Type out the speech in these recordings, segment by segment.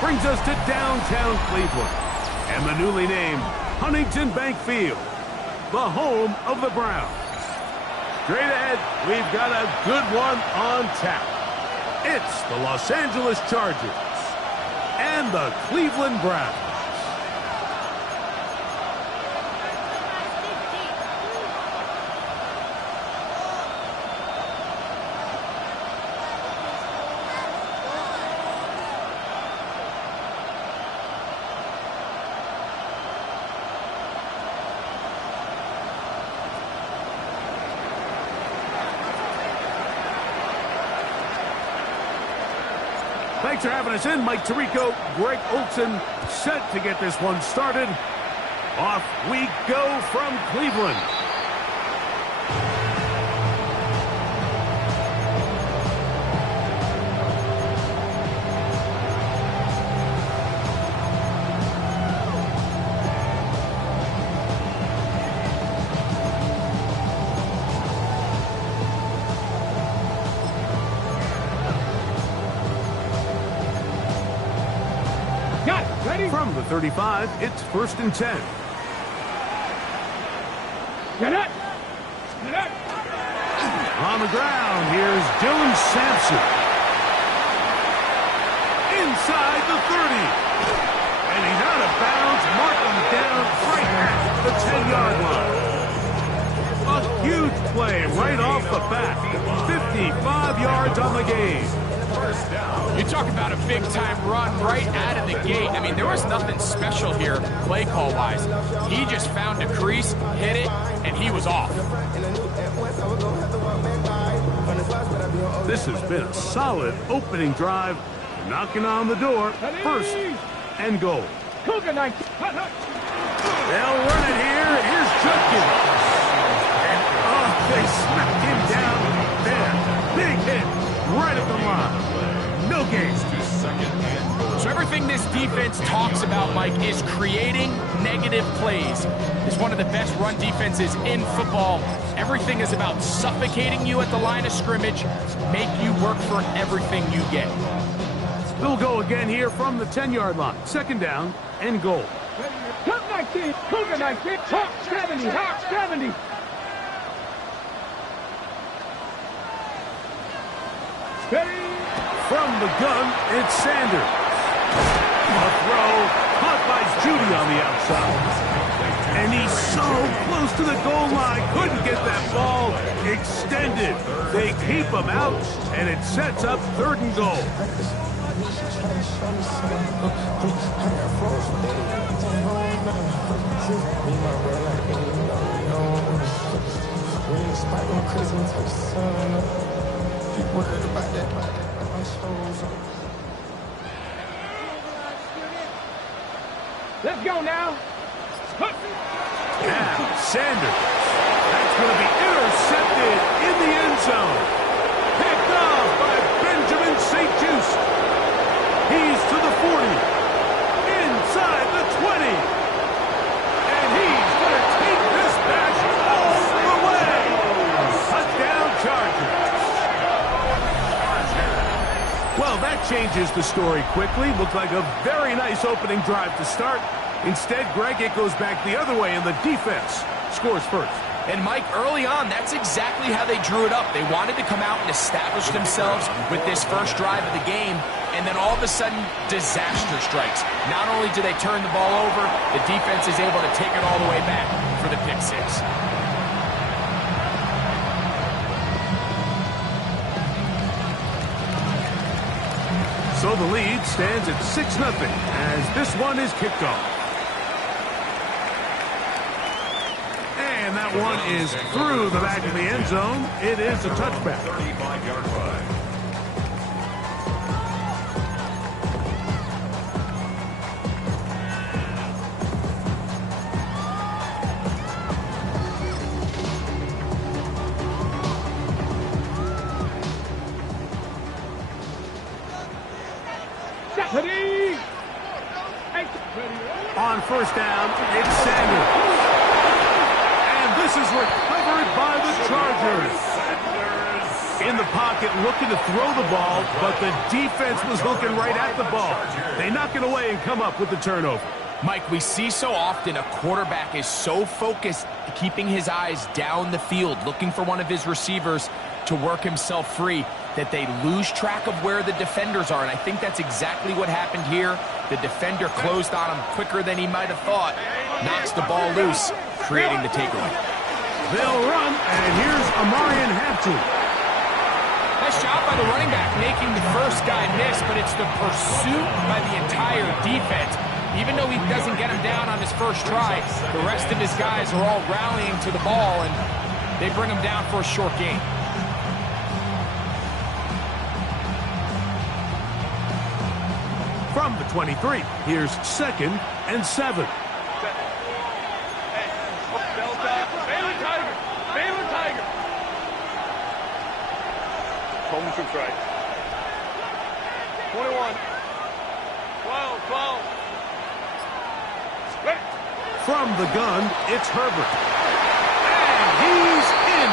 brings us to downtown Cleveland and the newly named Huntington Bank Field, the home of the Browns. Straight ahead, we've got a good one on tap. It's the Los Angeles Chargers and the Cleveland Browns. Thanks for having us in. Mike Tirico, Greg Olson, set to get this one started. Off we go from Cleveland. From the 35, it's 1st and 10. Get it! Get it! On the ground, here's Dylan Sampson. Inside the 30. And he's out of bounds, marking down right at the 10-yard line. A huge play right off the bat. 55 yards on the game. You talk about a big-time run right out of the gate. I mean, there was nothing special here play call-wise. He just found a crease, hit it, and he was off. This has been a solid opening drive. Knocking on the door. 1st and goal. Cougar 19. They'll run it here. Here's Judkins. And, they smacked him down there. Big hit right at the line. No gain. So everything this defense talks about, Mike, is creating negative plays. It's one of the best run defenses in football. Everything is about suffocating you at the line of scrimmage, make you work for everything you get. They'll go again here from the 10-yard line. 2nd down and goal. Cougar 19. Cougar 19. Hawk 70. Hawk 70. From the gun, it's Sanders. A throw caught by Judy on the outside. And he's so close to the goal line. Couldn't get that ball extended. They keep him out, and it sets up 3rd and goal. Let's go now. Now, Sanders. That's going to be intercepted in the end zone. Picked off by Benjamin St. Just. He's to the 40. Inside the 20. And he's going to take this back all the way. Touchdown Chargers. Well, that changes the story quickly. Looked like a very nice opening drive to start. Instead, Greg, it goes back the other way, and the defense scores first. And, Mike, early on, that's exactly how they drew it up. They wanted to come out and establish themselves with this first drive of the game, and then all of a sudden, disaster strikes. Not only do they turn the ball over, the defense is able to take it all the way back for the pick six. So the lead stands at 6-0 as this one is kicked off. And that one is through the back of the end zone. It is a touchback. 35-yard run. On 1st down, it's Sanders. And this is recovered by the Chargers. In the pocket, looking to throw the ball, but the defense was looking right at the ball. They knock it away and come up with the turnover. Mike, we see so often a quarterback is so focused, keeping his eyes down the field, looking for one of his receivers to work himself free, that they lose track of where the defenders are. And I think that's exactly what happened here. The defender closed on him quicker than he might have thought, knocks the ball loose, creating the takeaway. They'll run, and here's Amarian Hampton. Nice job by the running back making the first guy miss, but it's the pursuit by the entire defense. Even though he doesn't get him down on his first try, the rest of his guys are all rallying to the ball, and they bring him down for a short gain. From the 23, here's 2nd and 7. Home to strike. 21. 12. From the gun, it's Herbert. And he's in.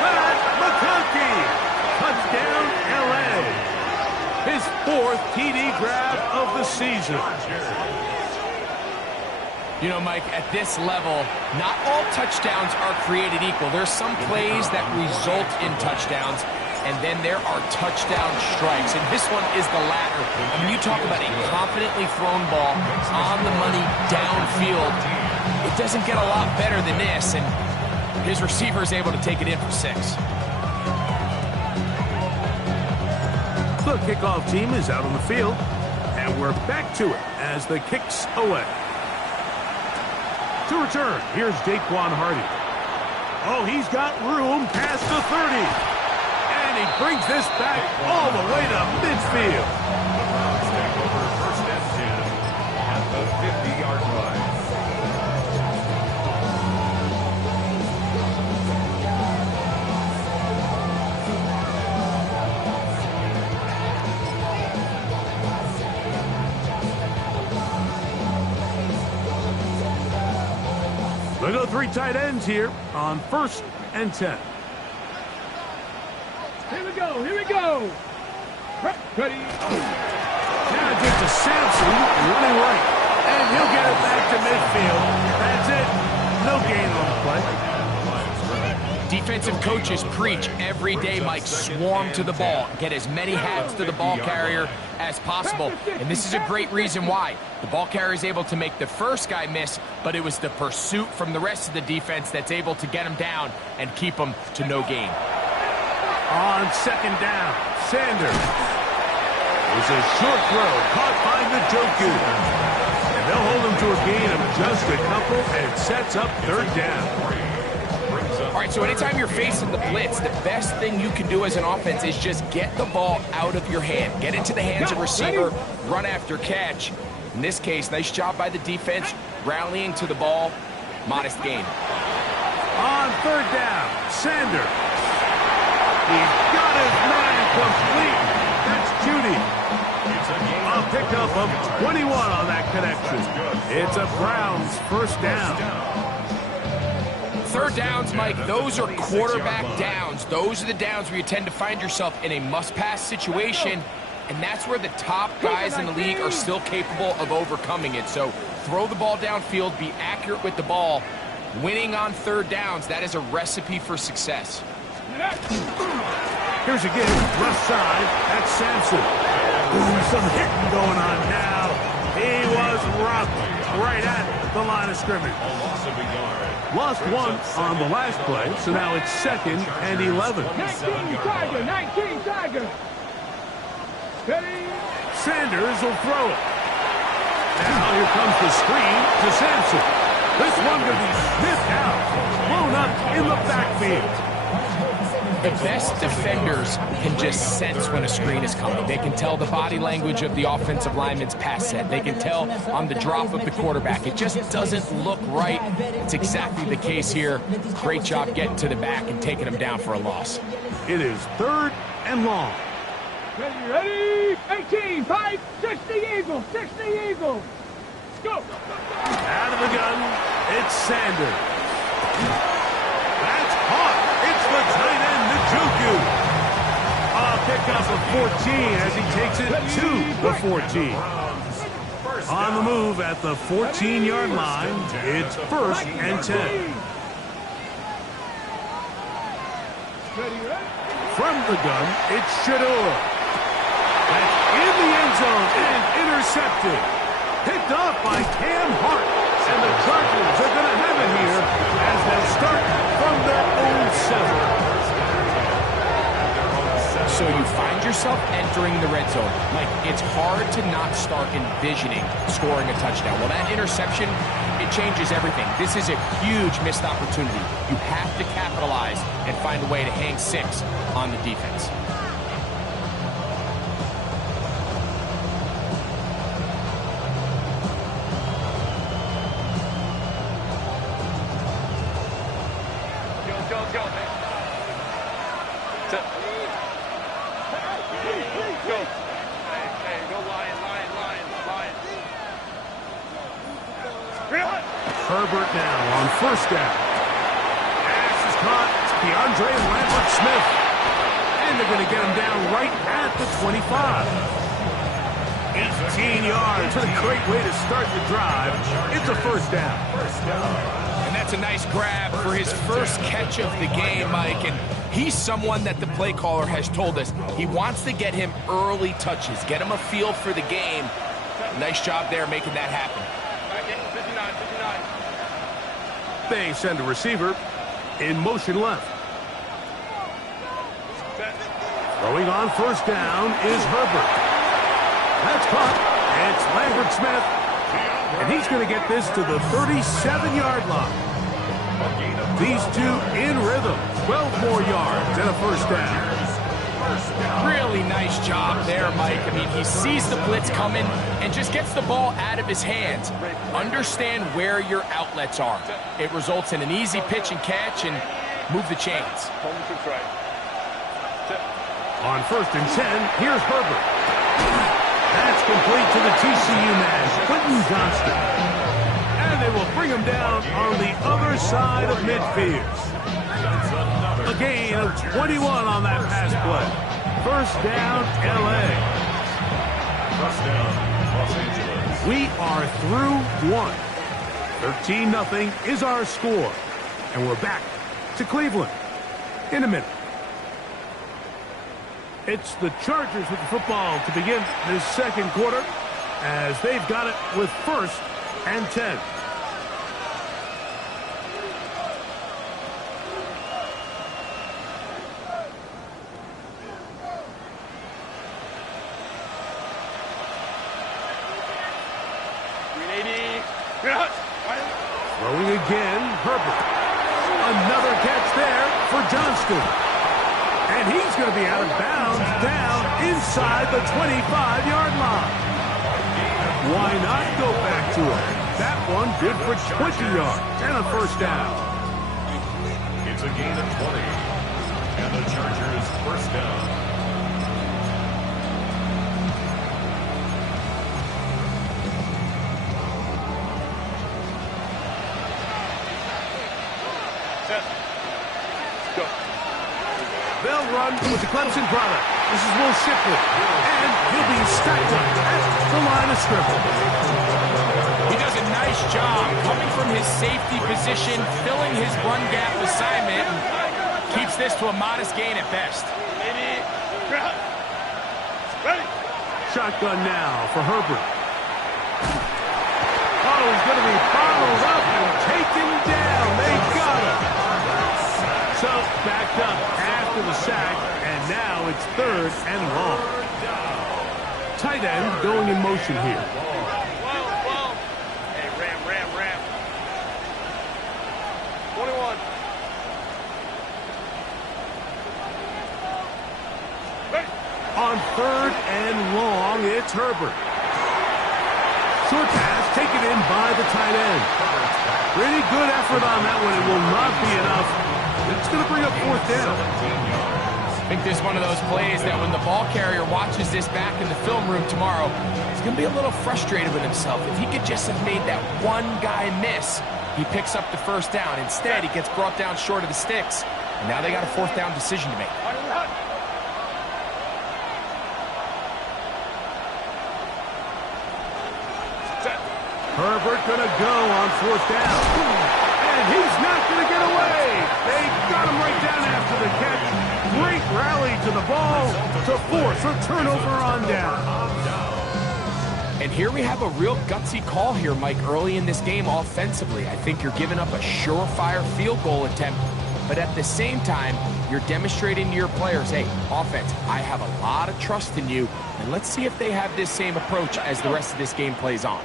Matt McConkey. Touchdown, L.A. His 4th TD grab of the season. You know, Mike, at this level, not all touchdowns are created equal. There's some plays that result in touchdowns, and then there are touchdown strikes, and this one is the latter. I mean, you talk about a confidently thrown ball on the money downfield. It doesn't get a lot better than this, and his receiver is able to take it in for 6. The kickoff team is out on the field, and we're back to it as the kick's away. To return, here's Daquan Hardy. Oh, he's got room past the 30. And he brings this back all the way to midfield. Take over 1st and 10 at the 50-yard line. They go 3 tight ends here on 1st and 10. Here we go. Ready. Now just to Sampson, running right. And he'll get it back to midfield. That's it. No gain on the play. Defensive coaches preach every day, Mike, swarm to the ball. Get as many hands to the ball carrier as possible. And this is a great reason why. The ball carrier is able to make the first guy miss, but it was the pursuit from the rest of the defense that's able to get him down and keep him to no gain. On 2nd down, Sanders. It's a short throw caught by Njoku. And they'll hold him to a gain of just a couple, and it sets up 3rd down. All right, so anytime you're facing the blitz, the best thing you can do as an offense is just get the ball out of your hand. Get into the hands of receiver, run after catch. In this case, nice job by the defense, rallying to the ball, modest gain. On 3rd down, Sanders. He's got his man complete. That's Judy. A pickup of 21 on that connection. It's a Browns 1st down. 3rd downs, Mike, those are quarterback downs. Those are the downs where you tend to find yourself in a must-pass situation, and that's where the top guys in the league are still capable of overcoming it. So throw the ball downfield, be accurate with the ball. Winning on 3rd downs, that is a recipe for success. Here's a give, left side, that's Sampson. Ooh, some hitting going on now. He was rocked right at the line of scrimmage. Lost 1 on the last play, so now it's 2nd and 11. 19 Tiger. Ready. Sanders will throw it. Now here comes the screen to Sampson. This one going to be sniffed out, blown up in the backfield. The best defenders can just sense when a screen is coming. They can tell the body language of the offensive lineman's pass set. They can tell on the drop of the quarterback. It just doesn't look right. It's exactly the case here. Great job getting to the back and taking him down for a loss. It is 3rd and long. Ready. 18, 5, 60 Eagles. 60 Eagles. Let's go. Out of the gun, it's Sanders. That's caught. It's the tight end, Njoku. A Pickup of 14 as he takes it to the 14. On the move at the 14-yard line, it's 1st and 10. From the gun, it's Shador. That's in the end zone and intercepted. Picked off by Cam Hart. And the Chargers are going to have it here as they start from their own 7. So you find yourself entering the red zone. Like, it's hard to not start envisioning scoring a touchdown. Well, that interception, it changes everything. This is a huge missed opportunity. You have to capitalize and find a way to hang 6 on the defense. Herbert now on 1st down. Pass is caught. DeAndre Lambert-Smith. And they're going to get him down right at the 25. 18 yards. What a great way to start the drive. It's a 1st down. And that's a nice grab for his first catch of the game, Mike. And he's someone that the play caller has told us he wants to get him early touches, get him a feel for the game. Nice job there making that happen. They send a receiver in motion left. Throwing on 1st down is Herbert. That's caught. It's Lambert-Smith. And he's going to get this to the 37-yard line. These two in rhythm. 12 more yards and a 1st down. Really nice job there, Mike. I mean, he sees the blitz coming and just gets the ball out of his hands. Understand where your outlets are. It results in an easy pitch and catch and move the chains. On 1st and 10, here's Herbert. That's complete to the TCU man, Quentin Johnston. And they will bring him down on the other side of midfield. A gain of 21 on that pass play. 1st down, L.A. 1st down, Los Angeles. We are through 1. 13-0 is our score. And we're back to Cleveland in a minute. It's the Chargers with the football to begin this 2nd quarter as they've got it with 1st and 10. Throwing again, Herbert. Another catch there for Johnston. And he's going to be out of bounds down inside the 25-yard line. Why not go back to it? That one good for 20 yards and a 1st down. It's a gain of 20. And the Chargers 1st down. They'll run with the Clemson product. This is Will Shipley. And he'll be stacked up at the line of scrimmage. He does a nice job coming from his safety position, filling his run gap assignment, and keeps this to a modest gain at best. Shotgun now for Herbert. Oh, he's going to be followed up and taken down. They got him. So backed up after the sack, and now it's 3rd and long. Tight end going in motion here. Hey, ram. 21. On 3rd and long, it's Herbert. Short pass taken in by the tight end. Pretty good effort on that one. It will not be enough. It's going to bring up 4th down. I think this is one of those plays that when the ball carrier watches this back in the film room tomorrow, he's going to be a little frustrated with himself. If he could just have made that one guy miss, he picks up the 1st down. Instead, he gets brought down short of the sticks. And now they got a 4th down decision to make. Herbert gonna go on 4th down. And he's not gonna get away. They got him right down after the catch. Great rally to the ball to force a turnover on down. And here we have a real gutsy call here, Mike, early in this game offensively. I think you're giving up a surefire field goal attempt, but at the same time, you're demonstrating to your players, hey, offense, I have a lot of trust in you, and let's see if they have this same approach as the rest of this game plays on.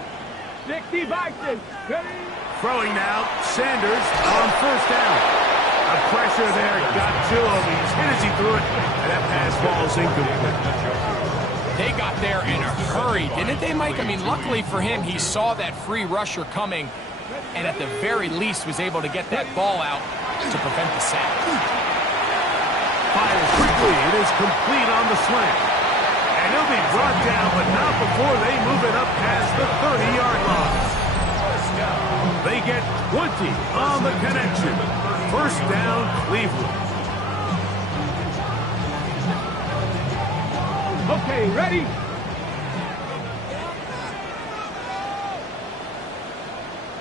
60 boxes. Ready? Throwing now, Sanders on 1st down. A pressure there, got to him. He's hit as he threw it, and that pass ball's incomplete. They got there in a hurry, didn't they, Mike? I mean, luckily for him, he saw that free rusher coming, and at the very least was able to get that ball out to prevent the sack. Fires quickly. It is complete on the slant. And he'll be brought down, but not before they move it up past the 30-yard line. They get 20 on the connection. 1st down, Cleveland. Okay, ready?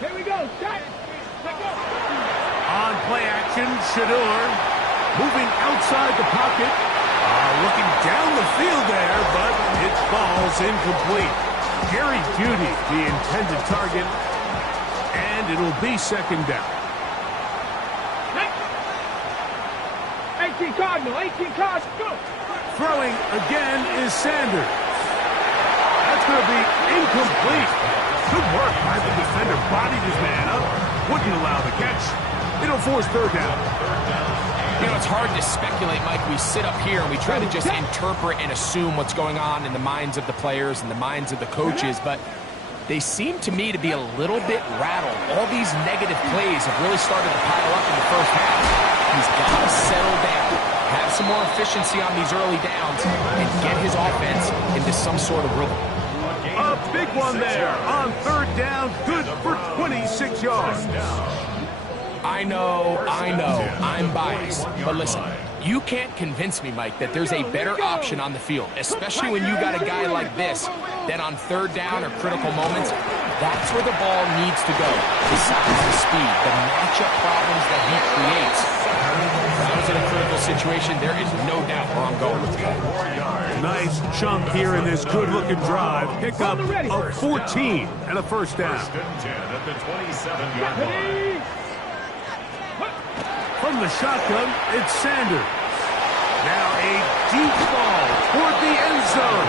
Here we go. Set. Let go. On play action, Shador moving outside the pocket. Looking down the field there, but it falls incomplete. Jerry Jeudy, the intended target, and it'll be 2nd down. 18 Cardinal, 18 Cardinal, go! Throwing again is Sanders. That's going to be incomplete. Good work by the defender. Bodied his man up. Wouldn't allow the catch. It'll force 3rd down. You know, it's hard to speculate, Mike. We sit up here and we try to just interpret and assume what's going on in the minds of the players and the minds of the coaches, but they seem to me to be a little bit rattled. All these negative plays have really started to pile up in the 1st half. He's got to settle down, have some more efficiency on these early downs, and get his offense into some sort of rhythm. A big one there on 3rd down, good for 26 yards. I know, I'm biased, but listen, you can't convince me, Mike, that there's a better option on the field, especially when you got a guy like this, that on 3rd down or critical moments, that's where the ball needs to go. Besides the speed, the matchup problems that he creates. If I was in a critical situation, there is no doubt where I'm going with the ball. Nice chunk here in this good-looking drive. Pick up a 14 and a 1st down. 1st and 10 at the 27-yard line. From the shotgun, it's Sanders. Now a deep ball toward the end zone.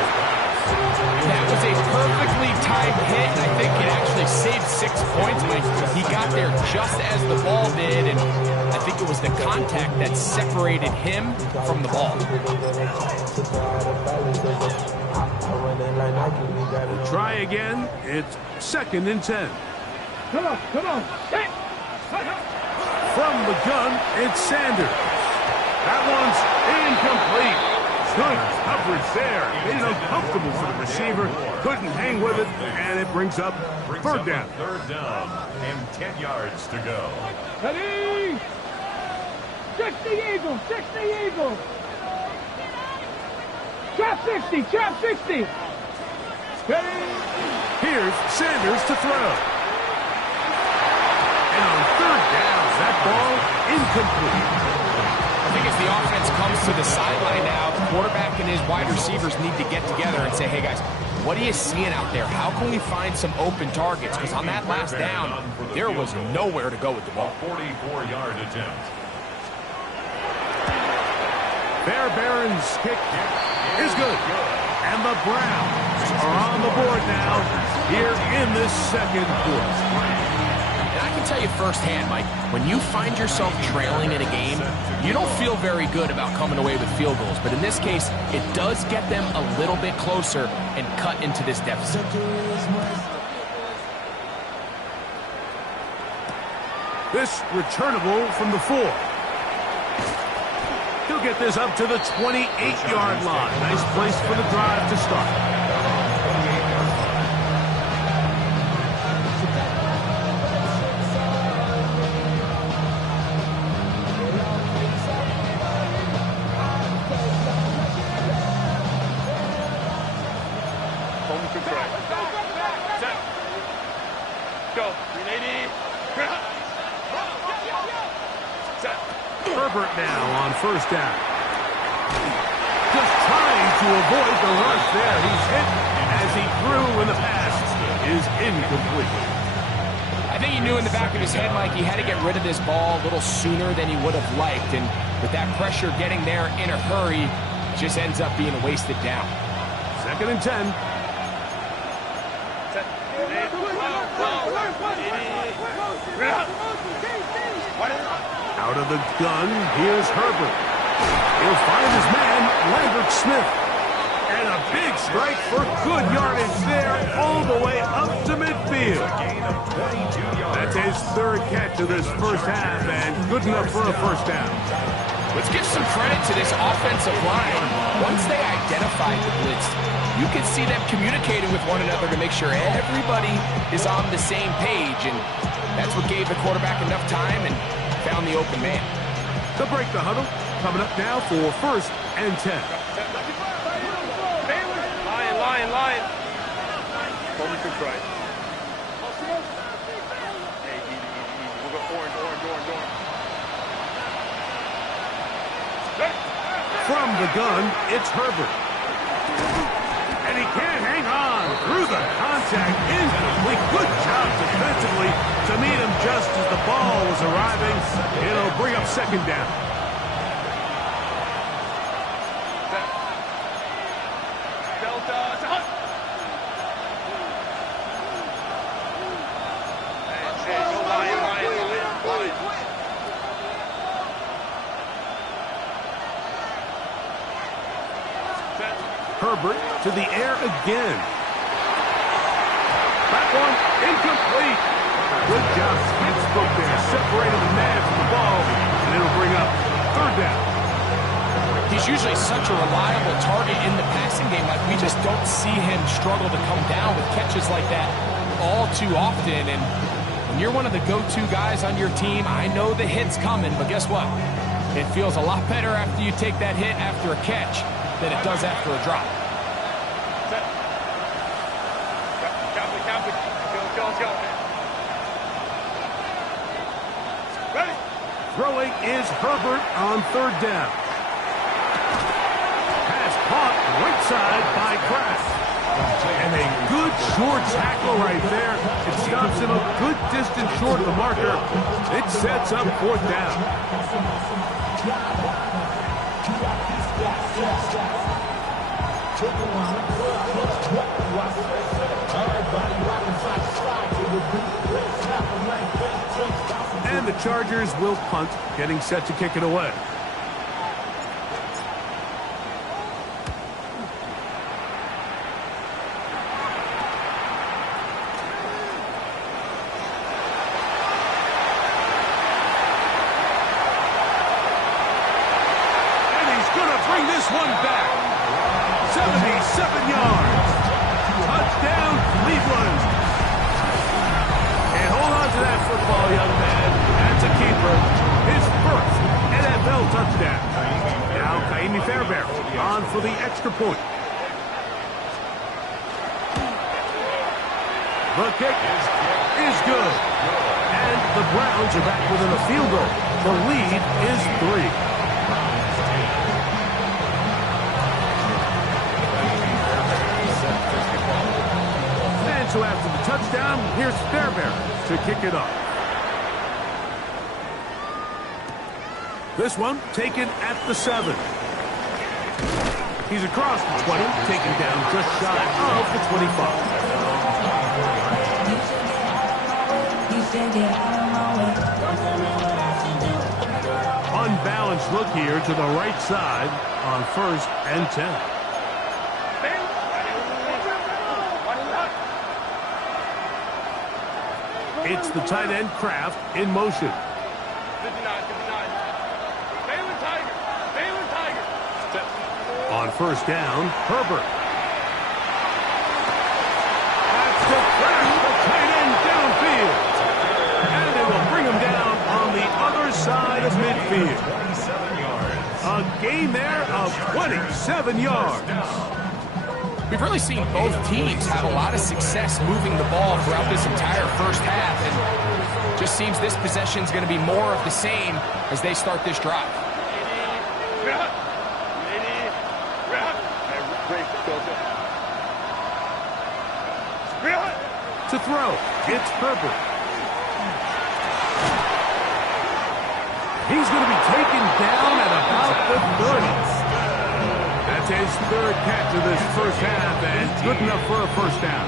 That was a perfectly timed hit, and I think it actually saved 6 points, but he got there just as the ball did, and I think it was the contact that separated him from the ball. Try again. It's 2nd and 10. Come on. Set. From the gun, it's Sanders. That one's incomplete. Good coverage there. Made it uncomfortable for the receiver. Couldn't hang with it, and it brings up 3rd down. 3rd down and 10 yards to go. Ready? 60 Eagles, 60 Eagles. Trap 60, trap 60. Ready? Here's Sanders to throw. And on 3rd down, that ball incomplete. I think as the offense comes to the sideline now, the quarterback and his wide receivers need to get together and say, hey guys, what are you seeing out there? How can we find some open targets? Because on that last down, there was nowhere to go with the ball. 44-yard attempt. Fairbairn's kick is good. And the Browns are on the board now here in this 2nd quarter. I can tell you firsthand, Mike, when you find yourself trailing in a game, you don't feel very good about coming away with field goals. But in this case, it does get them a little bit closer and cut into this deficit. This returnable from the 4. He'll get this up to the 28-yard line. Nice place for the drive to start. Herbert now on first down. Just trying to avoid the rush there. He's hit as he threw when the pass is incomplete. I think he knew in the back of his head, Mike, he had to get rid of this ball a little sooner than he would have liked. And with that pressure getting there in a hurry, it just ends up being a wasted down. 2nd and 10. Out of the gun, here's Herbert. He'll find his man, Lambert Smith. And a big strike for good yardage there all the way up to midfield. That's his 3rd catch of this first half and good enough for a first down. Let's give some credit to this offensive line. Once they identified the blitz, you can see them communicating with one another to make sure everybody is on the same page. And that's what gave the quarterback enough time and found the open man. They'll break the huddle. Coming up now for 1st and 10. Lion. Hold me try. Hey, easy. We'll go orange. From the gun, it's Herbert. And he can't hang on through the contact. Incomplete. Good job defensively to meet him just as the ball was arriving. It'll bring up 2nd down. Herbert to the air again. That one incomplete. Good job. Skips there. Separated the man from the ball, and it'll bring up 3rd down. He's usually such a reliable target in the passing game. Like, we just don't see him struggle to come down with catches like that all too often. And when you're one of the go-to guys on your team, I know the hit's coming, but guess what? It feels a lot better after you take that hit after a catch than it does after a drop. Ready? Throwing is Herbert on 3rd down. Pass caught right side by Kraft. And a good short tackle right there. It stops him a good distance short of the marker. It sets up 4th down. And the Chargers will punt, getting set to kick it away. And he's going to bring this one back. 77 yards. Touchdown, Cleveland. And hold on to that football, young man. That's a keeper. His 1st NFL touchdown. Now, Kaimi Fairbairn on for the extra point. The kick is good. And the Browns are back within a field goal. The lead is 3. So after the touchdown, here's Fairbairn to kick it off. This one taken at the 7. He's across the 20, taken down just shy of the 25. Unbalanced look here to the right side on 1st and 10. It's the tight end Kraft in motion. 59. Baylor Tiger. On 1st down, Herbert. That's the Kraft, the tight end downfield. And they will bring him down on the other side of midfield. A gain there of 27 yards. We've really seen both teams have a lot of success moving the ball throughout this entire first half, and just seems this possession is going to be more of the same as they start this drive. To throw, it's Herbert. He's going to be taken down at about the 30. That's his third catch of this first half, and good enough for a first down.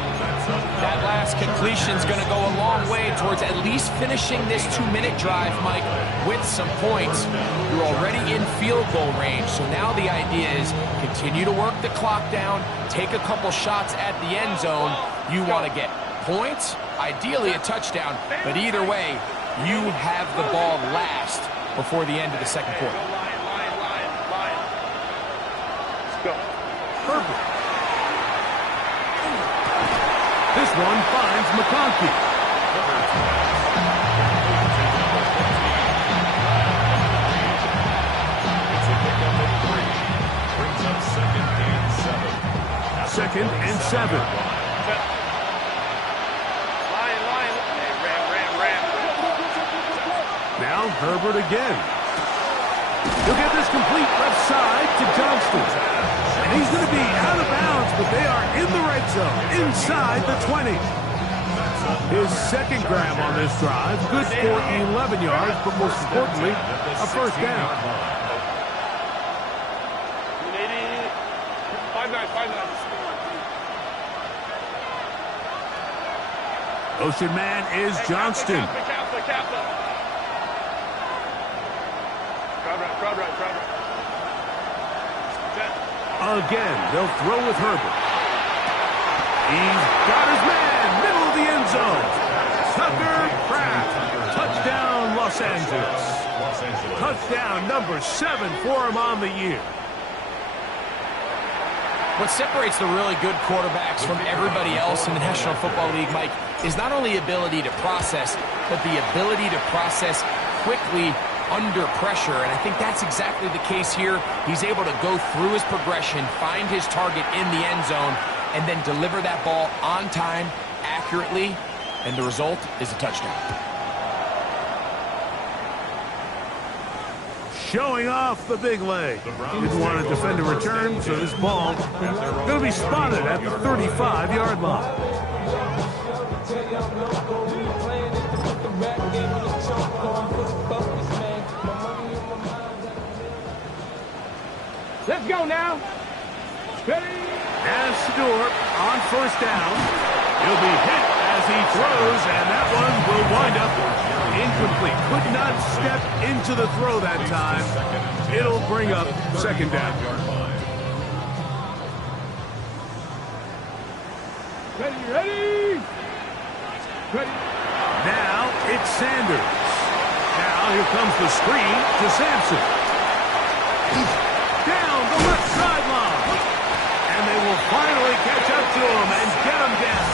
That last completion is going to go a long way towards at least finishing this 2-minute drive, Mike, with some points. You're already in field goal range, so now the idea is continue to work the clock down, take a couple shots at the end zone. You want to get points, ideally a touchdown, but either way, you have the ball last before the end of the second quarter. Herbert. This one finds McConkey. It's a pickup of 3. Brings up 2nd and 7. 2nd and 7. Now Herbert again. He'll get this complete left side to Johnston. And he's going to be out of bounds, but they are in the red zone, inside the 20. His second grab on this drive, good for 11 yards, but most importantly, a first down. 5-9. Ocean man is Johnston. Again, they'll throw with Herbert. He's got his man, middle of the end zone. Tucker Kraft, touchdown Los Angeles. Touchdown number 7 for him on the year. What separates the really good quarterbacks from everybody else in the National Football League, Mike, is not only ability to process, but the ability to process quickly under pressure, and I think that's exactly the case here. He's able to go through his progression, find his target in the end zone, and then deliver that ball on time, accurately, and the result is a touchdown. Showing off the big leg. Didn't want to defend a return, so this ball going to be spotted at the 35-yard line. Let's go now. Ready? As Stewart on first down. He'll be hit as he throws, and that one will wind up incomplete. Could not step into the throw that time. It'll bring up second down. Ready? Now it's Sanders. Now here comes the screen to Sampson. Down the left sideline. And they will finally catch up to him and get him down.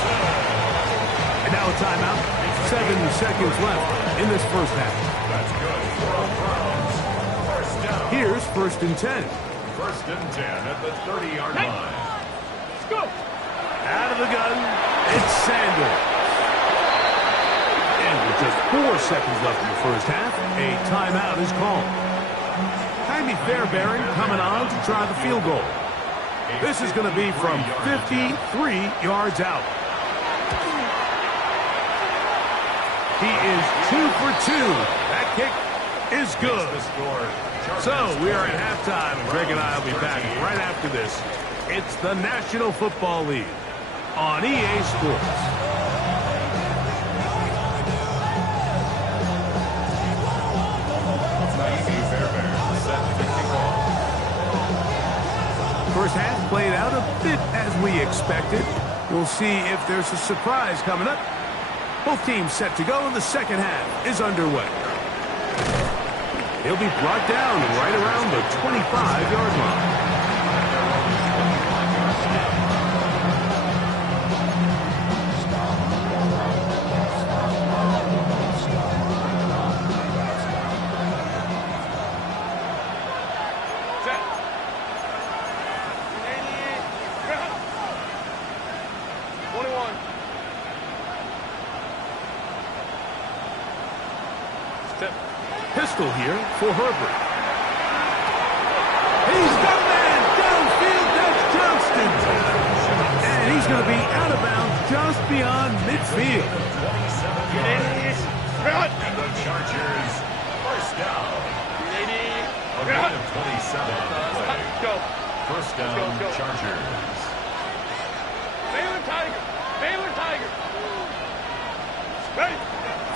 And now a timeout. 7 seconds left in this first half. That's good for a Browns. First down. Here's 1st and 10. 1st and 10 at the 30-yard line. Let's go. Out of the gun, it's Sanders. And with just 4 seconds left in the first half, a timeout is called. Jaime Fairbairn coming on to try the field goal. This is going to be from 53 yards out. He is 2 for 2. That kick is good. So we are at halftime, and Greg and I will be back right after this. It's the National Football League on EA Sports. First half played out a bit as we expected. We'll see if there's a surprise coming up. Both teams set to go, and the second half is underway. He'll be brought down right around the 25-yard line. Pistol here for Herbert. He's got a man downfield. That's Johnston. And he's going to be out of bounds just beyond midfield. And the Chargers, first down. A gain of 27 on the play. First down, Chargers. Baylor Tiger. Baylor Tiger. Ready.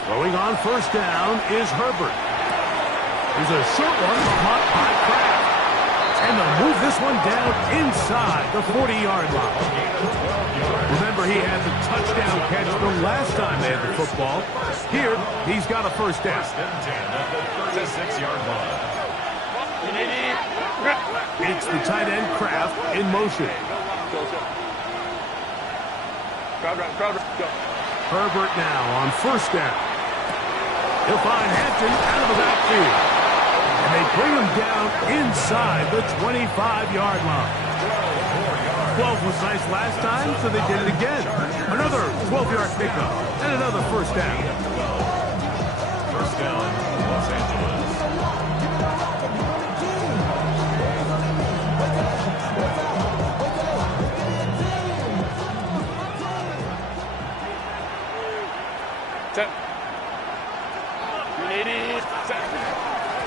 Throwing on first down is Herbert. There's a short one caught by Kraft. And they'll move this one down inside the 40-yard line. Remember, he had the touchdown catch the last time they had the football. Here, he's got a first down. First and 10 at the 36-yard line. It's the tight end Kraft in motion. Herbert now on first down. He'll find Hampton out of the backfield. And they bring him down inside the 25-yard line. 12 was nice last time, so they did it again. Another 12-yard pickup and another first down. First down, Los Angeles.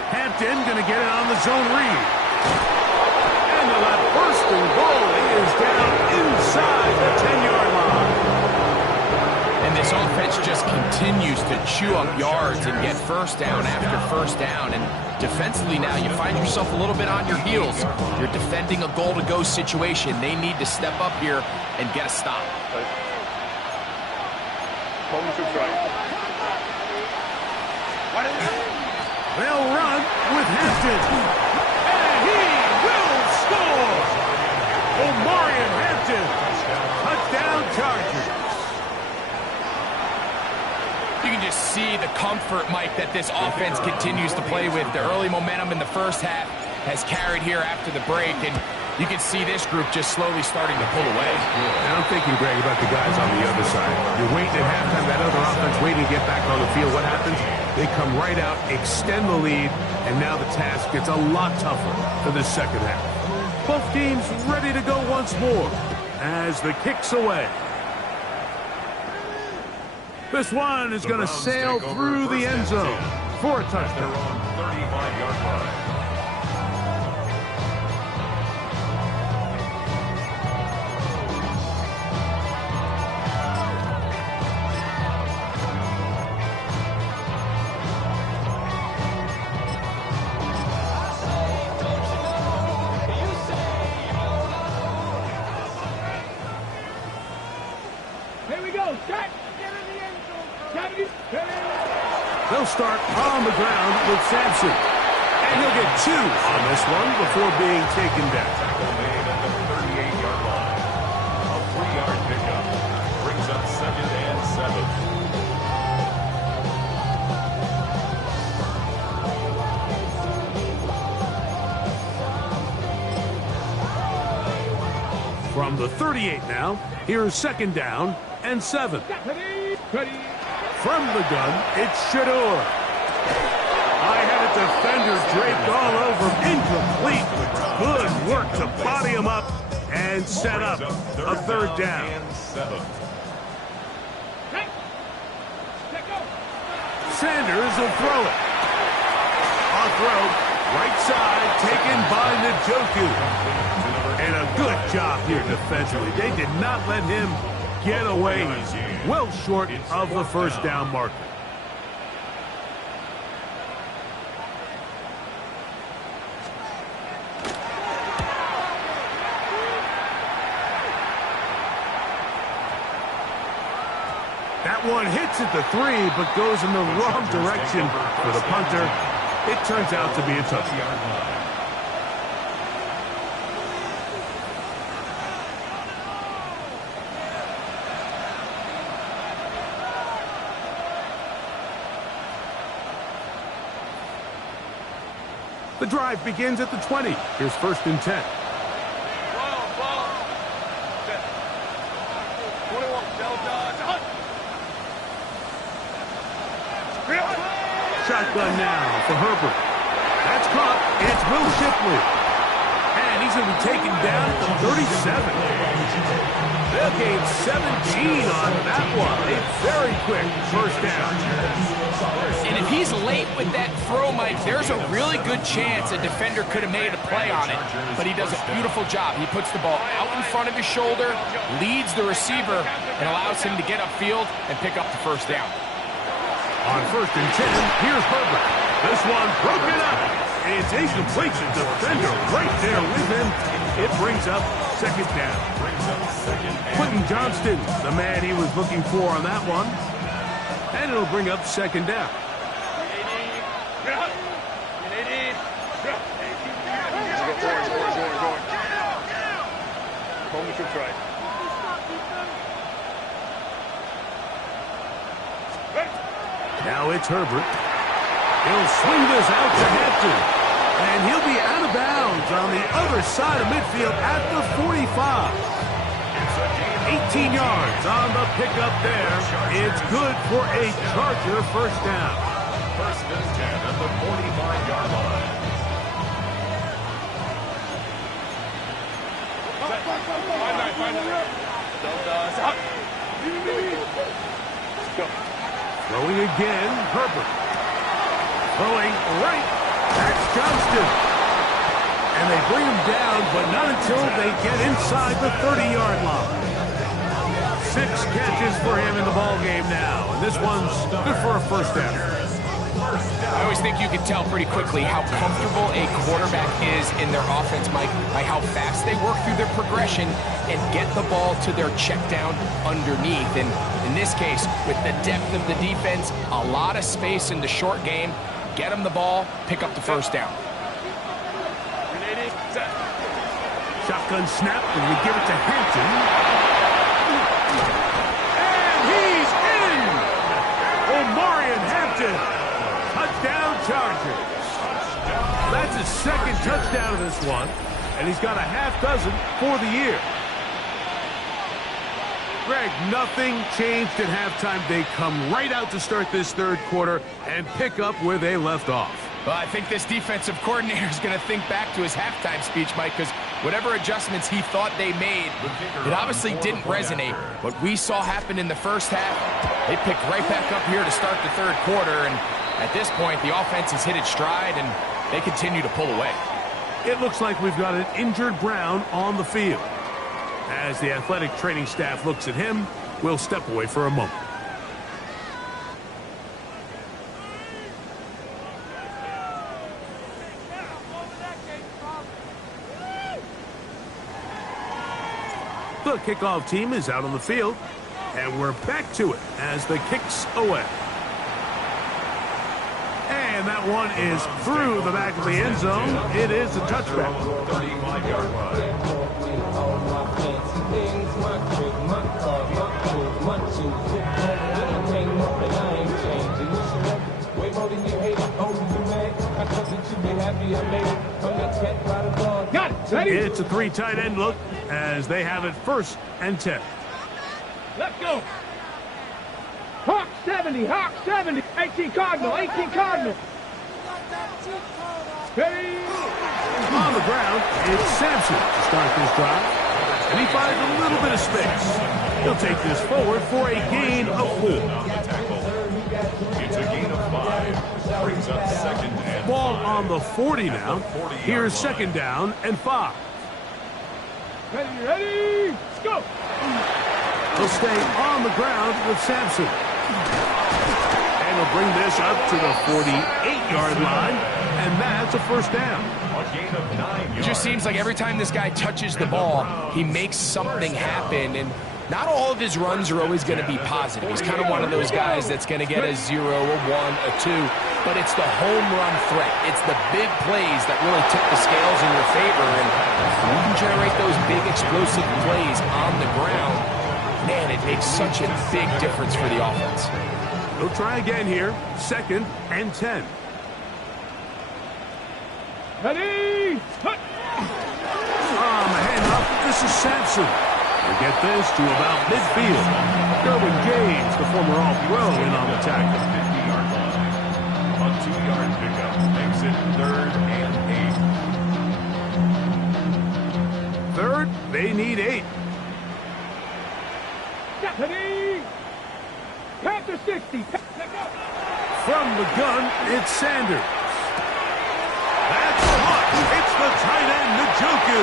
Hampton going to get it on the zone read. And the left first and goal is down inside the 10-yard line. And this offense just continues to chew up yards and get first down after first down. And defensively now, you find yourself a little bit on your heels. You're defending a goal-to-go situation. They need to step up here and get a stop. They'll run with Hampton. And he will score! Omarion Hampton. Touchdown Chargers. You can just see the comfort, Mike, that this offense continues to play with. The early momentum in the first half has carried here after the break, and you can see this group just slowly starting to pull away. And I'm thinking, Greg, about the guys on the other side. You're waiting at halftime, that other offense waiting to get back on the field. What happens? They come right out, extend the lead, and now the task gets a lot tougher for the second half. Both teams ready to go once more as the kick's away. This one is going to sail through the end zone for a touchdown. 35-yard line. Here we go. Set. They'll start on the ground with Sampson. And he'll get 2 on this one before being taken down. Tackle made at the 38-yard line. A 3-yard pickup brings up 2nd and 7. From the 38 now, here's 2nd down and 7. Ready. From the gun, it's Shador. I had a defender draped all over him. Incomplete. Good work to body him up and set up a 3rd down. And 7. Sanders will throw it. On throw, right side, taken by Njoku. And a good job here defensively. They did not let him get away. He's well short of the first down marker. That one hits at the 3, but goes in the wrong direction for the punter. It turns out to be a touchdown. The drive begins at the 20. Here's 1st and 10. Ball. Set. 21. Delta. Shotgun now for Herbert. That's caught. It's Will Shipley. And he's going to be taken down at the 37. They'll gain 17 on that one. A very quick first down. And if he's late with that throw, Mike, there's a really good chance a defender could have made a play on it. But he does a beautiful job. He puts the ball out in front of his shoulder, leads the receiver, and allows him to get upfield and pick up the first down. On 1st and 10, here's Herbert. This one broken up. It's incomplete. The defender right there with him. It brings up second down. Quentin Johnston, the man he was looking for on that one. And it'll bring up second down. Now it's Herbert. He'll swing this out to Hampton. And he'll be out of bounds on the other side of midfield at the 45. 18 yards on the pickup there. It's good for a Charger first down. 1st and 10 at the 45-yard line. Throwing again, Herbert. Throwing right. That's Johnston. And they bring him down, but not until they get inside the 30-yard line. 6 catches for him in the ball game now. And this one's good for a first down. I always think you can tell pretty quickly how comfortable a quarterback is in their offense, Mike, by how fast they work through their progression and get the ball to their check down underneath. And in this case, with the depth of the defense, a lot of space in the short game, get them the ball, pick up the first down. Shotgun snap, and we give it to Hampton. And he's in! Omarion Hampton. Touchdown Chargers. That's his second touchdown of this one, and he's got a half dozen for the year. Greg, nothing changed at halftime. They come right out to start this third quarter and pick up where they left off. Well, I think this defensive coordinator is going to think back to his halftime speech, Mike, because whatever adjustments he thought they made, it obviously didn't resonate. What we saw happen in the first half, they picked right back up here to start the third quarter, and at this point, the offense has hit its stride, and they continue to pull away. It looks like we've got an injured Brown on the field. As the athletic training staff looks at him, we'll step away for a moment. The kickoff team is out on the field, and we're back to it as the kick's away. And that one is through the back of the end zone. It is a touchback. 35-yard line. Got it. Ready? It's a 3 tight end look as they have it 1st and 10. Let's go. Hawk 70, Hawk 70. 18 Cardinal, 18 Cardinal. Ready? On the ground, it's Sampson to start this drive. And he finds a little bit of space. He'll take this forward for a gain of 4. It's a gain of 5. Brings up 2nd and Ball on the 40 now. Here's 2nd down and 5. Ready, ready, let's go. He'll stay on the ground with Sampson. And he'll bring this up to the 48-yard line. And that's a first down. a gain of 9 yards. It just seems like every time this guy touches the ball, he makes something happen. And not all of his runs are always going to be positive. He's kind of one of those guys that's going to get a 0, a 1, a 2. But it's the home run threat. It's the big plays that really tip the scales in your favor. And you can generate those big explosive plays on the ground. Man, it makes such a big difference for the offense. We'll try again here. 2nd and 10. Ready? Hut. On the handoff, this is Sampson. They get this to about midfield. Derwin James, the former All-Pro, in on the tackle. 50-yard line. A 2-yard pickup makes it 3rd and 8. Third, they need 8. Stephanie! Panther 60. From the gun, it's Sanders. That's caught. It's the tight end, Njoku.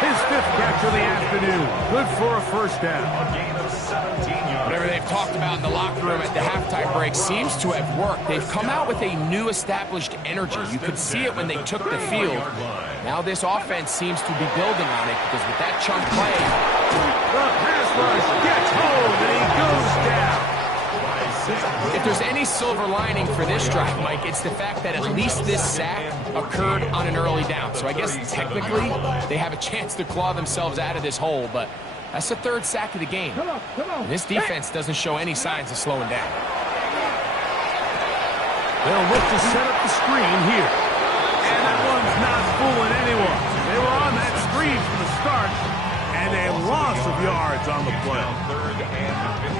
His 5th catch of the afternoon. Good for a first down. A gain of 17 yards. Whatever they've talked about in the locker room at the halftime break seems to have worked. They've come out with a new established energy. You could see it when they took the field. Now this offense seems to be building on it because with that chunk play, The pass rush gets home, and he goes down. if there's any silver lining for this drive, Mike, it's the fact that at least this sack occurred on an early down. So I guess technically they have a chance to claw themselves out of this hole, but that's the 3rd sack of the game. Come on. And this defense doesn't show any signs of slowing down. They'll look to set up the screen here. And that one's not fooling anyone. They were on that screen from the start, and a loss of yards on the play.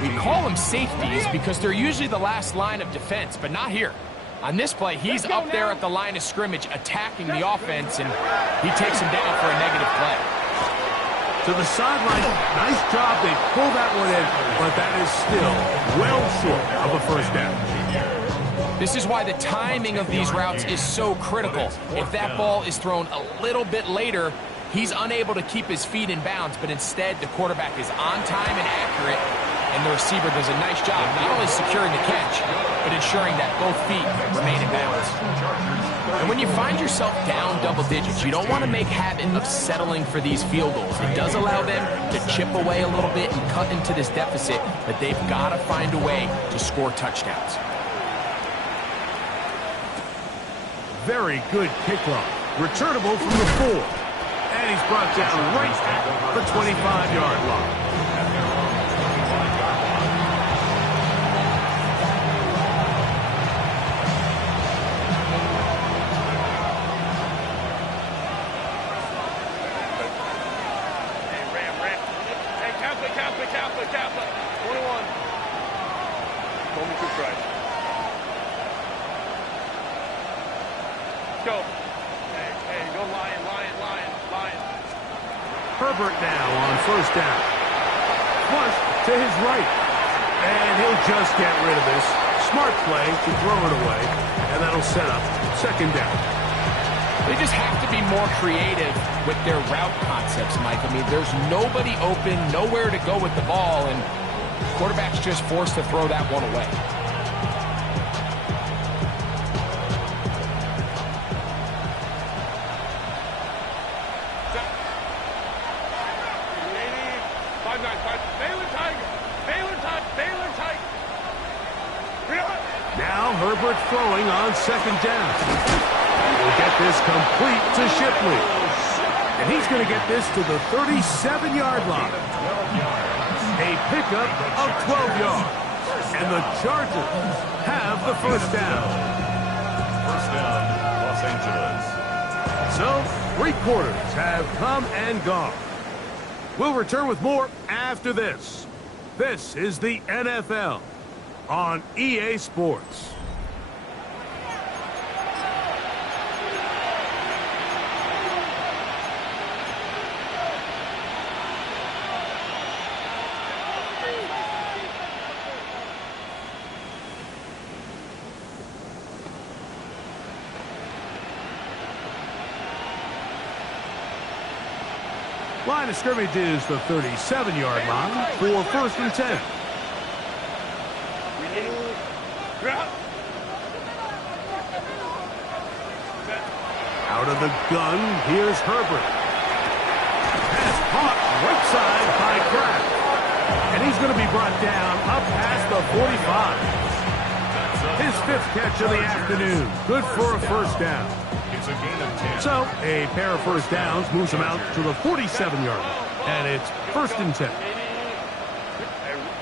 We call them safeties because they're usually the last line of defense, but not here. On this play, he's up there at the line of scrimmage attacking the offense, and he takes him down for a negative play. To the sideline, nice job. They pull that one in, but that is still well short of a first down. This is why the timing of these routes is so critical. If that ball is thrown a little bit later, he's unable to keep his feet in bounds, but instead the quarterback is on time and accurate, and the receiver does a nice job not only securing the catch, but ensuring that both feet remain in bounds. And when you find yourself down double digits, you don't want to make habit of settling for these field goals. It does allow them to chip away a little bit and cut into this deficit, but they've got to find a way to score touchdowns. Very good kickoff. Returnable from the 4. And he's brought down right at the 25-yard line. Kappa. 21. Moment to try. Go. Hey, go Lion. Herbert now on first down. Flush to his right. And he'll just get rid of this. Smart play to throw it away. And that'll set up second down. They just have to be more creative with their route concepts, Mike. I mean, there's nobody open, nowhere to go with the ball, and quarterback's just forced to throw that one away. Now Herbert throwing on second down. We'll get this complete to Shipley. And he's going to get this to the 37-yard line. A pickup of 12 yards. And the Chargers have the first down. First down, Los Angeles. So, 3 quarters have come and gone. We'll return with more after this. This is the NFL on EA Sports. Line of scrimmage is the 37-yard line for first and 10. Out of the gun, here's Herbert. Pass caught right side by Kraft. And he's going to be brought down up past the 45. His 5th catch of the afternoon. Good for a first down. It's a gain of 10. So, a pair of first downs moves him out to the 47-yard line. And it's first and 10.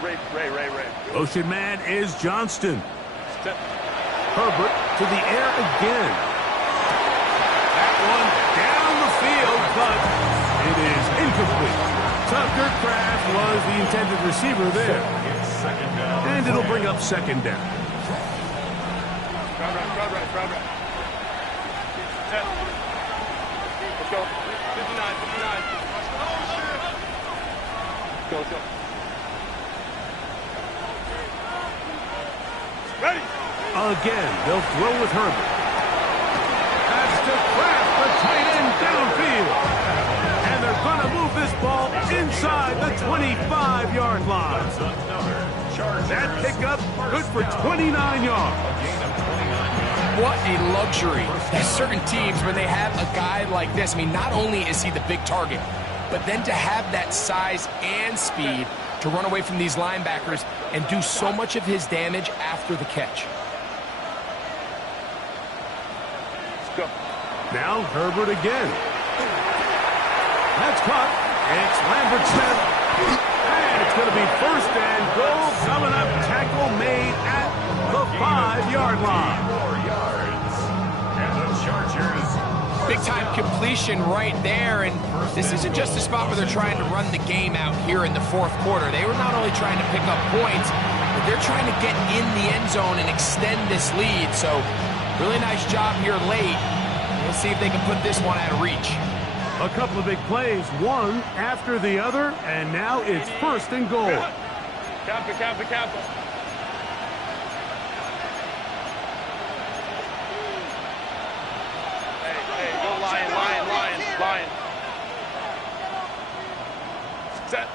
Ray. Motion man is Johnston. Herbert to the air again. That one down the field, but it is incomplete. Tucker Kraft was the intended receiver there. It's second down. And it'll bring up second down. Ground right. Set. Let's go. 59. Let's go. Ready. Again, they'll throw with Herbert. That's to Kraft, the tight end downfield. And they're going to move this ball inside the 25-yard line. That pickup good for 29 yards. What a luxury. There's certain teams when they have a guy like this. I mean, not only is he the big target, but then to have that size and speed to run away from these linebackers and do so much of his damage after the catch. Let's go. Now Herbert again. That's caught. It's Lambert Smith. And it's going to be first and goal coming up. Tackle made at the 5-yard line. 4 yards. And the Chargers. Big-time completion right there, and this isn't just a spot where they're trying to run the game out here in the fourth quarter. They were not only trying to pick up points, but they're trying to get in the end zone and extend this lead. So really nice job here late. We'll see if they can put this one out of reach. A couple of big plays, one after the other, and now it's first and goal. Capital. Hey, go lion. Set.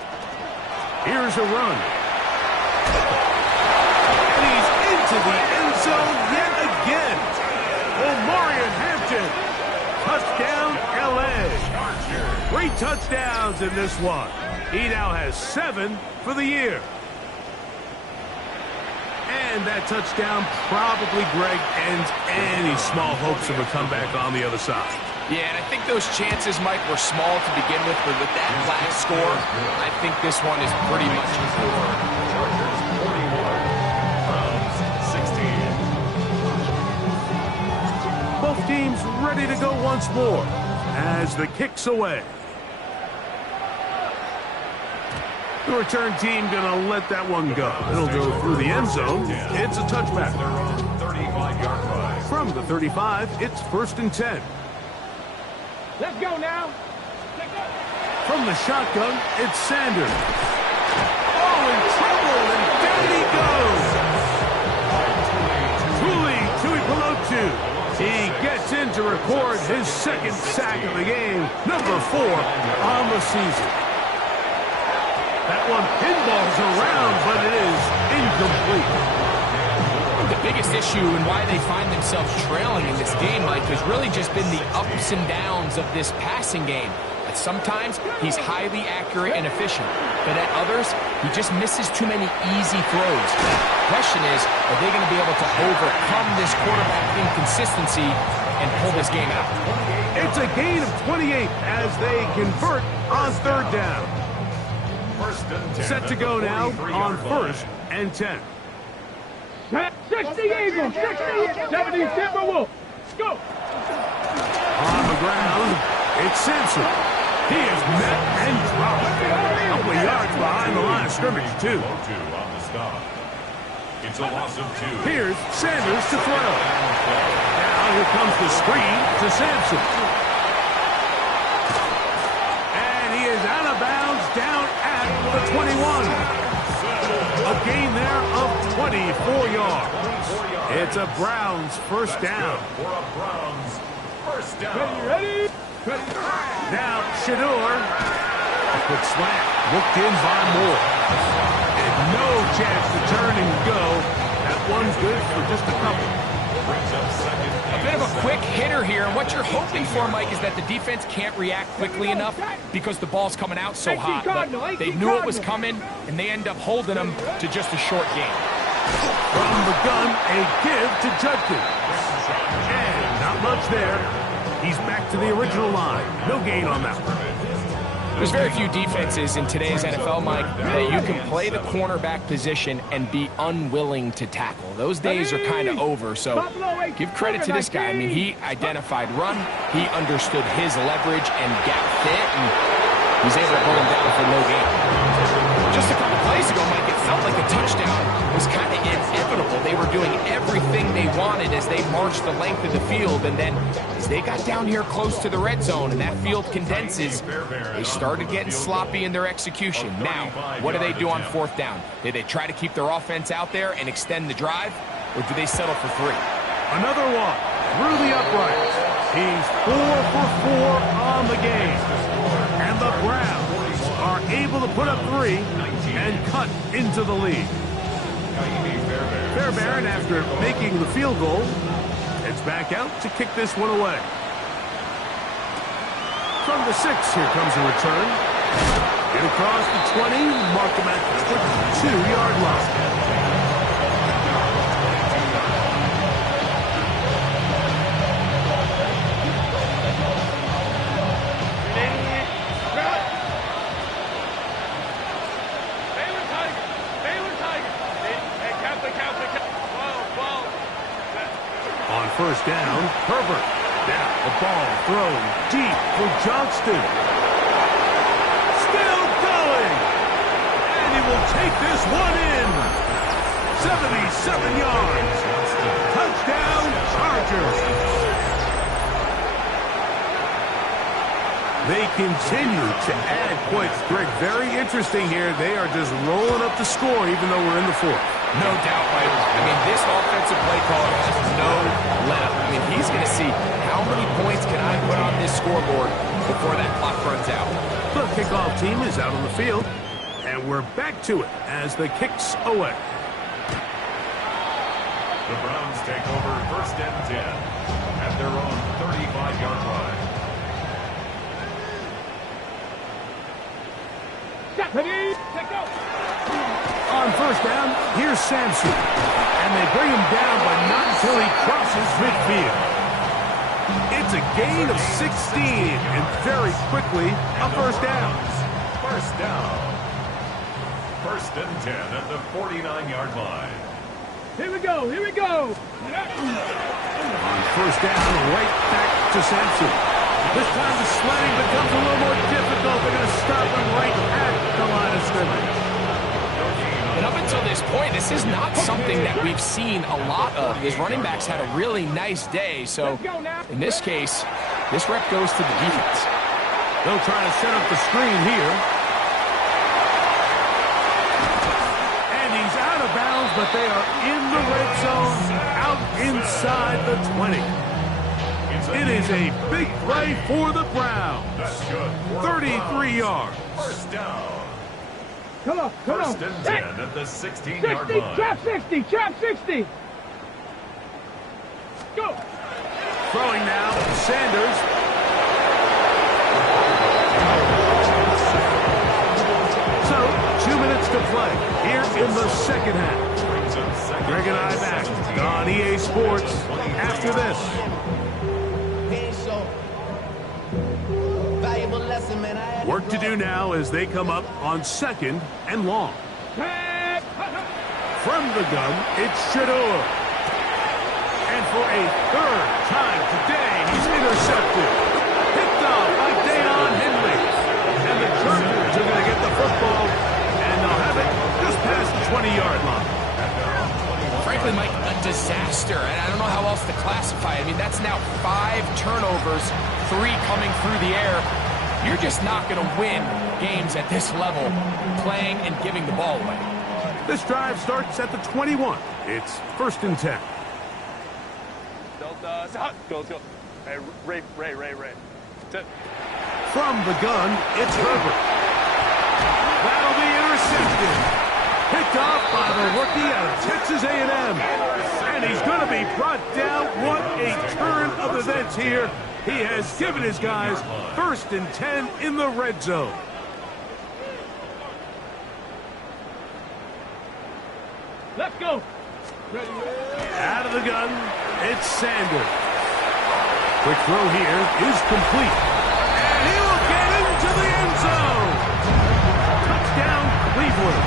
Here's a run. And he's into the end zone yet again. Omarion Hampton. Touchdown, L.A. 3 touchdowns in this one. He now has 7 for the year. And that touchdown probably, Greg, ends any small hopes of a comeback on the other side. Yeah, and I think those chances, Mike, were small to begin with, but with that last score, I think this one is pretty much over. Chargers 41, Browns 16. Both teams ready to go once more as the kick's away. The return team going to let that one go. It'll go through the end zone. It's a touchback. Their own 35-yard line. From the 35, it's first and 10. Let's go now. From the shotgun, it's Sanders. Oh, in trouble, and down he goes. Tui Pelotu. He gets in to record his second sack of the game, number 4 on the season. That one pinballs around, but it is incomplete. The biggest issue and why they find themselves trailing in this game, Mike, has really just been the ups and downs of this passing game. At sometimes, he's highly accurate and efficient, but at others, he just misses too many easy throws. The question is, are they going to be able to overcome this quarterback inconsistency and pull this game out? It's a gain of 28 as they convert on third down. First and 10. Set to go now on first and 10. 60 Eagles, 70 Timberwolves. Let's go. On the ground, it's Simpson. He is met and dropped. A couple of yards behind the line of scrimmage, too. On the stop. It's a loss of 2. Here's Sanders to throw. Now here comes the screen to Sampson. And he is out of bounds down at the 21. A gain there of 24 yards. It's a Browns first down. For a Browns first down. Ready? Now Shador. A quick slant. Looked in by Moore. And no chance to turn and go. That one's good for just a couple. A bit of a quick hitter here, and what you're hoping for, Mike, is that the defense can't react quickly enough because the ball's coming out so hot. But they knew it was coming, and they end up holding them to just a short game. From the gun, a give to Judkins. And not much there. He's back to the original line. No gain on that one. There's very few defenses in today's NFL, Mike, that you can play the cornerback position and be unwilling to tackle. Those days are kind of over, so give credit to this guy. I mean, he identified run, he understood his leverage and gap fit, and he's able to pull him down for no gain. Just a couple plays ago, Mike, it felt like a touchdown was kind of inevitable. They were doing everything they wanted wanted as they marched the length of the field. And then as they got down here close to the red zone and that field condenses, they started getting sloppy in their execution. Now, what do they do on fourth down? Do they try to keep their offense out there and extend the drive, or do they settle for 3? Another one through the uprights. He's 4 for 4 on the game. And the Browns are able to put up 3 and cut into the lead. Fairbairn, after making the field goal, heads back out to kick this one away. From the 6, here comes a return. Get across the 20, mark him at the 2-yard line. On first down, Herbert. Now the ball thrown deep for Johnston. Still going. And he will take this one in. 77 yards. Touchdown, Chargers. They continue to add points. Greg, very interesting here. They are just rolling up the score even though we're in the 4th. No doubt, Mike. I mean, this offensive play caller has no let-up. I mean, he's going to see how many points can I put on this scoreboard before that clock runs out. The kickoff team is out on the field, and we're back to it as the kick's away. The Browns take over 1st and 10 at their own 35-yard line. On first down, here's Sampson. And they bring him down, but not until he crosses midfield. It's a gain of 16, and very quickly, a first down. First down. 1st and 10 at the 49-yard line. Here we go, here we go. On first down, right back to Sampson. This time the sledding becomes a little more difficult. They're going to stop him right at the line of scrimmage. And up until this point, this is not something that we've seen a lot of. His running backs had a really nice day. So in this case, this rep goes to the defense. They'll try to set up the screen here. And he's out of bounds, but they are in the red zone, out inside the 20. It is a big play for the Browns. 33 yards. First down. Come on, come on. 1st and 10 at the 16-yard 60, line. trap 60, trap 60. Go. Throwing now, Sanders. So, 2 minutes to play here in the second half. Greg and I back on EA Sports after this. Work to do now as they come up on 2nd and long. From the gun, it's Shador. And for a 3rd time today, he's intercepted. Picked off by Deion Henley. And the Chargers are going to get the football, and they'll have it just past the 20-yard line. Frankly, Mike, a disaster. And I don't know how else to classify it. I mean, that's now 5 turnovers, 3 coming through the air. You're just not going to win games at this level playing and giving the ball away. This drive starts at the 21. It's 1st and 10. Go. Hey, Ray. From the gun, it's Herbert. That'll be intercepted. Picked off by the rookie out of Texas A&M. And he's going to be brought down. What a turn of events here. He has given his guys 1st and 10 in the red zone. Let's go. Out of the gun, it's Sanders. Quick throw here is complete. And he will get into the end zone. Touchdown, Cleveland.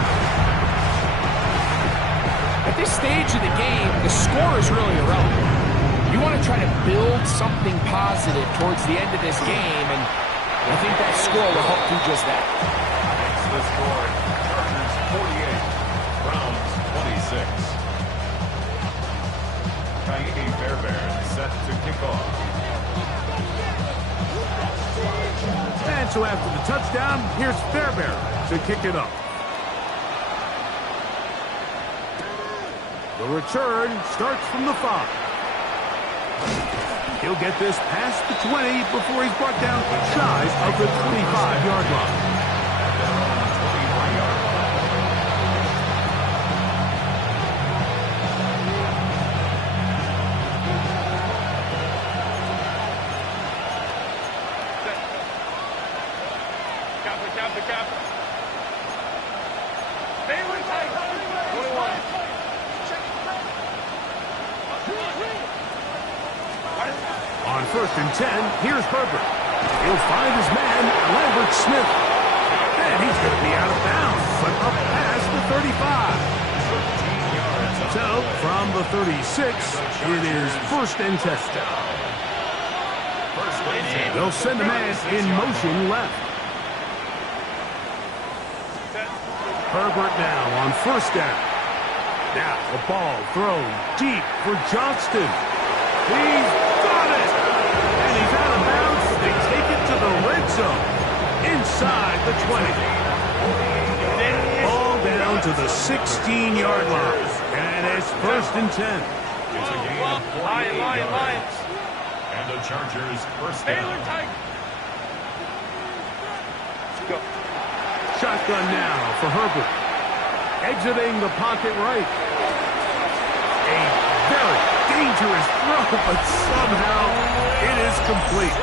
At this stage of the game, the score is really irrelevant. You want to try to build something positive towards the end of this game, and I think that score will help do just that. Thanks to the score, Chargers 48, Browns 26. set to kick off. And so after the touchdown, here's Fairbairn to kick it up. The return starts from the 5. He'll get this past the 20 before he's brought down shy of the 25-yard line. On 1st and 10, here's Herbert. He'll find his man, Lambert Smith. And he's going to be out of bounds, but up past the 35. So, from the 36, it is 1st and 10. They'll send a man in motion left. Herbert now on 1st down. Now the ball thrown deep for Johnston. He's got it! And he's out of bounds. They take it to the red zone. Inside the 20. Ball down to the 16-yard line. And it's 1st and 10. It's a gain of 48 yards. And the Chargers first down. Shotgun now for Herbert. Exiting the pocket right. A very dangerous throw, but somehow it is complete.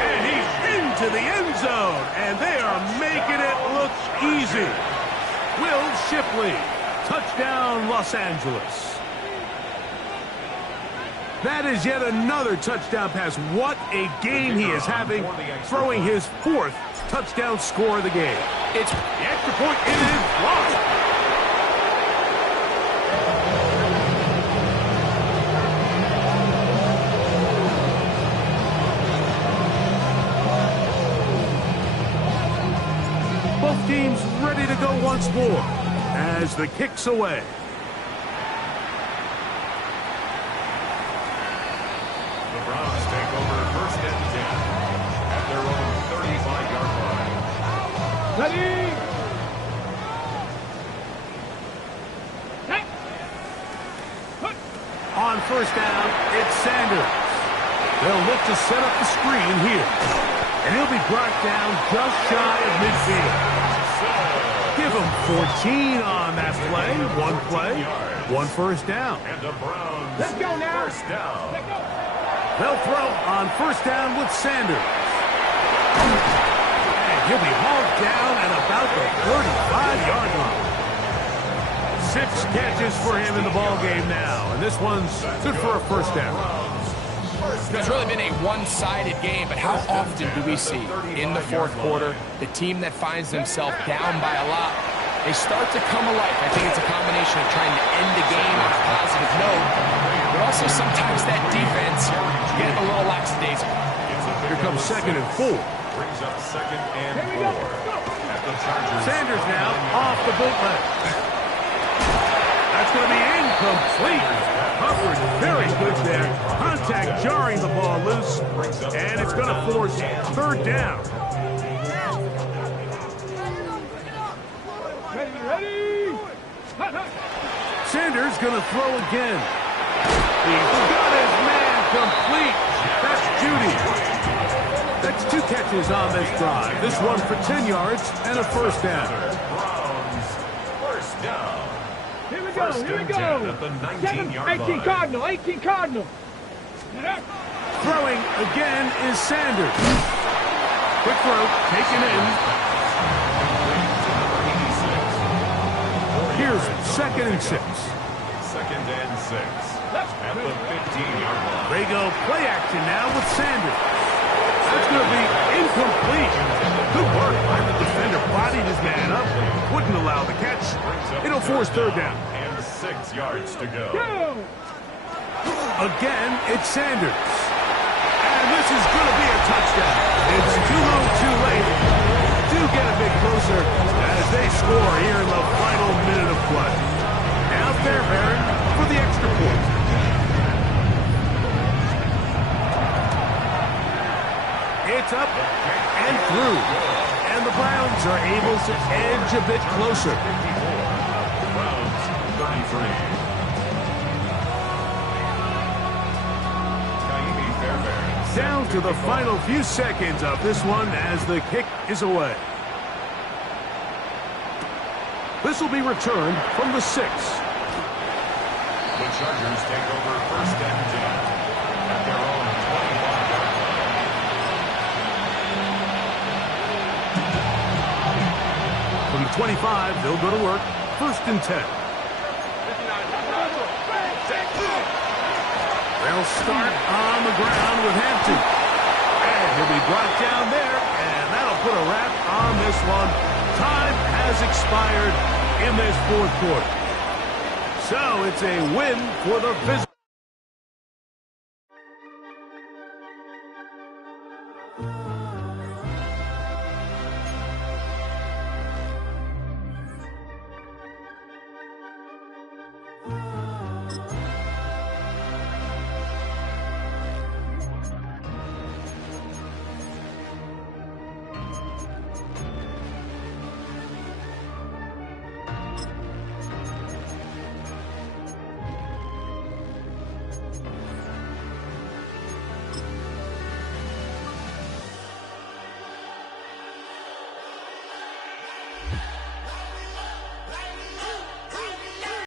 And he's into the end zone, and they are making it look easy. Will Shipley, touchdown Los Angeles. That is yet another touchdown pass. What a game he is having, throwing his 4th touchdown score of the game. It's the extra point. It is blocked. Both teams ready to go once more as the kick's away. The Browns take over 1st and 10 at their own 35-yard line. Ready? On 1st down, it's Sanders. They'll look to set up the screen here. And he'll be brought down just shy of midfield. Give him 14 on that play. 1 first down. And the Browns Let's go now. first down. Let's go. They'll throw on 1st down with Sanders. And he'll be hauled down at about the 35-yard line. 6 catches for him in the ball game now. And this one's good for a 1st down. It's really been a one-sided game, but how often do we see in the 4th quarter the team that finds themselves down by a lot, they start to come alive. I think it's a combination of trying to end the game on a positive note, but also sometimes that defense getting a little lackadaisical. Here comes 2nd and 4. Brings up 2nd and 4 at the Chargers. Sanders now off the bootleg. That's going to be incomplete. Covered very good there. Contact jarring the ball loose. And it's going to force 3rd down. Ready? Sanders going to throw again. He's got his man complete. That's Judy. That's 2 catches on this drive. This one for 10 yards and a 1st down. Browns first down. Here we go. Here we go. At the 19-yard 18 line. Cardinal. 18 Cardinal. Throwing again is Sanders. Quick throw, taken in. Here's 2nd and 6. 2nd and 6 at the 15-yard line. They go play action now with Sanders. That's going to be incomplete. Good work by the defender. Bodied his man up. Wouldn't allow the catch. It'll force 3rd down. And 6 yards to go. Again, it's Sanders. And this is going to be a touchdown. It's too little too late. Do get a bit closer as they score here in the final minute of play. Now Fairbairn for the extra point. It's up and through. And the Browns are able to edge a bit closer. 54. Browns 33. Down to the final few seconds of this one as the kick is away. This will be returned from the 6. The Chargers take over first and 10 at their own 25-yard line. From the 25, they'll go to work. First and 10. They'll start on the ground with Hampton. And he'll be brought down there, and that'll put a wrap on this one. Time has expired in this fourth quarter. So it's a win for the visitors.